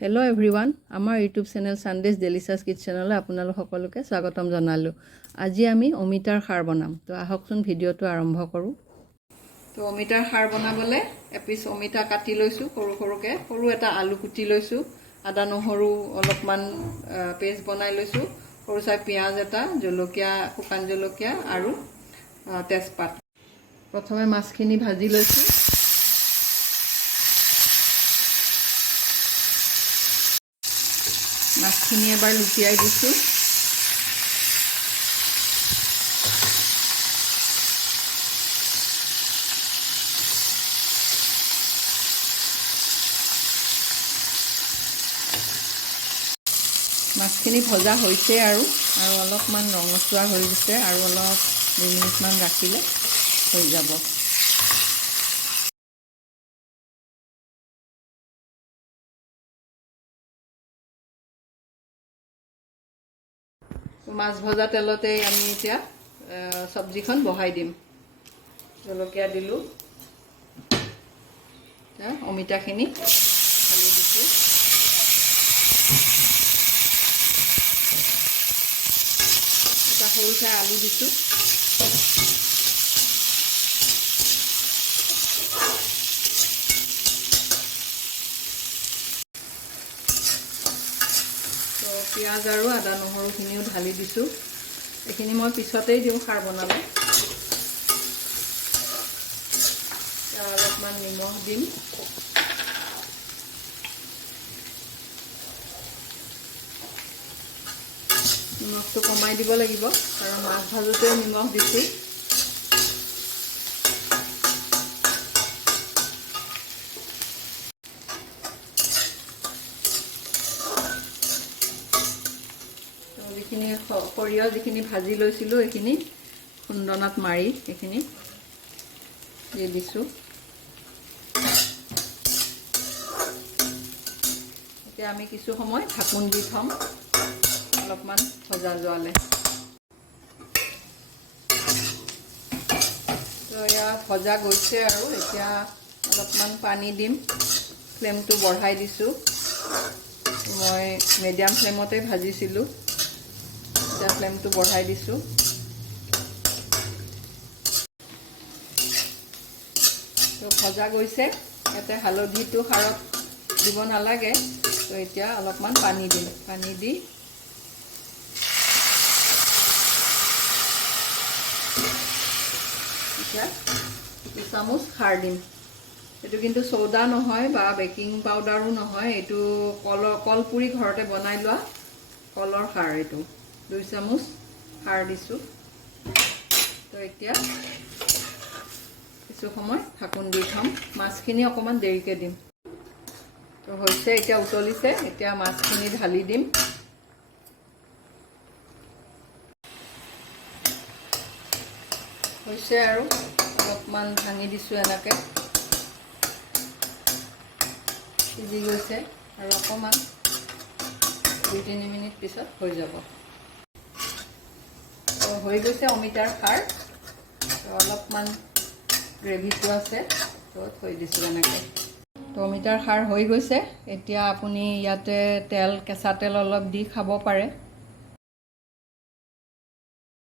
Hello' everyone, আমাৰ YouTube channel চানডেজ delicious কিটচেনলৈ আপোনালোক সকলোকে স্বাগতম জনালোঁ। আজি আমি অমিতাৰ খাৰ বনাম। তো আহকচোন ভিডিঅ'টো আৰম্ভ কৰোঁ। তো অমিতাৰ খাৰ বনাবলৈ এপিচ অমিতা কাটি লৈছোঁ সৰু সৰুকৈ, সৰু এটা আলু কুটি লৈছোঁ, আদা নহৰু অলপমান পেষ্ট বনাই লৈছোঁ, সৰু চাই পিঁয়াজ এটা, জলকীয়া, শুকান জলকীয়া আৰু তেজপাত। প্ৰথমে মাছখিনি ভাজি লৈছোঁ। মাছখিনি এবাৰ লুটিয়াই দিছোঁ। মাছখিনি ভজা হৈছে আৰু অলপমান ৰঙচুৱা হৈ গৈছে, আৰু অলপ 2 মিনিটমান ৰাখিলে হৈ যাব। মাছ ভজা তেলতে আমি এতিয়া চব্জিখন বহাই দিম। জলকীয়া দিলোঁ, অমিতাখিনি ঢালি দিছোঁ। এটা সৰু চাই আলু দিছোঁ। তো পিঁয়াজ আৰু আদা নহৰুখিনিও ঢালি দিছোঁ। এইখিনি মই পিছতেই দিওঁ খাৰ বনালে। অলপমান নিমখ দিম। নিমখটো কমাই দিব লাগিব, কাৰণ মাছ ভাজোতে নিমখ দিছোঁ। যিখিনি সৰিয়হ যিখিনি ভাজি লৈছিলোঁ এইখিনি খুন্দনাত মাৰি এইখিনি দি দিছোঁ। এতিয়া আমি কিছু সময় ঢাকোন দি থ'ম অলপমান ভজা যোৱালে। তো এয়া ভজা গৈছে আৰু এতিয়া অলপমান পানী দিম। ফ্লেমটো বঢ়াই দিছোঁ। মই মিডিয়াম ফ্লেমতে ভাজিছিলোঁ, এতিয়া ফ্লেমটো বঢ়াই দিছোঁ। তো ভজা গৈছে। ইয়াতে হালধিটো খাৰত দিব নালাগে। তো এতিয়া অলপমান পানী দিম। পানী দি এতিয়া 2 চামুচ খাৰ দিম। এইটো কিন্তু চৌদা নহয় বা বেকিং পাউডাৰো নহয়, এইটো কলপুৰি ঘৰতে বনাই লোৱা কলৰ খাৰ। এইটো 2 চামুচ খাৰ দিছোঁ। তো এতিয়া কিছু সময় ঢাকোন দি থ'ম। মাছখিনি অকণমান দেৰিকৈ দিম। তো হৈছে, এতিয়া উতলিছে। এতিয়া মাছখিনি ঢালি দিম। হৈছে আৰু অলপমান ভাঙি দিছোঁ এনেকৈ। সিজি গৈছে আৰু অকণমান 2-3 মিনিট পিছত হৈ যাব। তো হৈ গৈছে অমিতাৰ খাৰ। তো অলপমান গ্ৰেভিটো আছে, তো থৈ দিছোঁ এনেকৈ। তো অমিতাৰ খাৰ হৈ গৈছে। এতিয়া আপুনি ইয়াতে কেঁচা তেল অলপ দি খাব পাৰে।